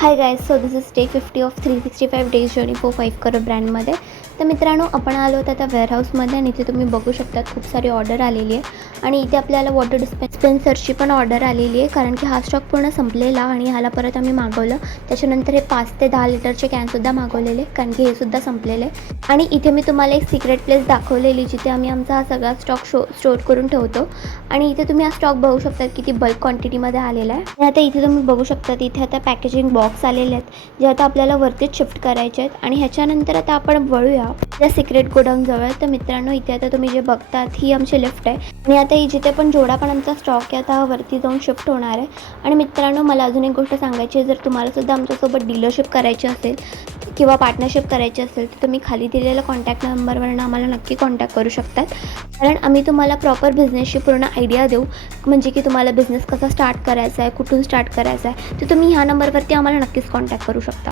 Hi guys, so this is day 50 of 365 days journey for 5 crore ब्रँडमध्ये. तर मित्रांनो, आपण आलो होतो आता वेअरहाऊसमध्ये आणि इथे तुम्ही बघू शकता खूप सारी ऑर्डर आलेली आहे आणि इथे आपल्याला वॉटर डिस्पेन्सरची पण ऑर्डर आलेली आहे, कारण की हा स्टॉक पूर्ण संपलेला आणि ह्याला परत आम्ही मागवलं. त्याच्यानंतर हे 5 ते 10 लिटरचे कॅनसुद्धा मागवलेले, कारण की हे सुद्धा संपलेले. आणि इथे मी तुम्हाला एक सिक्रेट प्लेस दाखवलेली, जिथे आम्ही आमचा हा सगळा स्टॉक स्टोअर करून ठेवतो. आणि इथे तुम्ही हा स्टॉक बघू शकता किती बल्क क्वांटिटीमध्ये आलेला आहे. आणि आता इथे तुम्ही बघू शकता, इथे आता पॅकेजिंग बॉक्स आलेले आहेत, जे आता आपल्याला वरतीच शिफ्ट करायचे आहेत. आणि ह्याच्यानंतर आता आपण वळूया या सिक्रेट गोडाऊन जवळ. तर मित्रांनो, इथे आता तुम्ही जे बघतात ही आमची लिफ्ट आहे आणि आता ही जिथे पण जेवढा पण आमचा स्टॉक आहे आता वरती जाऊन शिफ्ट होणार आहे. आणि मित्रांनो, मला अजून एक गोष्ट सांगायची आहे, जर तुम्हाला सुद्धा आमच्यासोबत डीलरशिप करायची असेल किंवा पार्टनरशिप करायची असेल तर तुम्ही खाली दिलेल्या कॉन्टॅक्ट नंबरवरून आम्हाला नक्की कॉन्टॅक्ट करू शकतात, कारण आम्ही तुम्हाला प्रॉपर बिझनेसची पूर्ण आयडिया देऊ. म्हणजे की तुम्हाला बिझनेस कसा स्टार्ट करायचा आहे, कुठून स्टार्ट करायचा आहे, तर तुम्ही ह्या नंबरवरती आम्हाला नक्कीच कॉन्टॅक्ट करू शकता.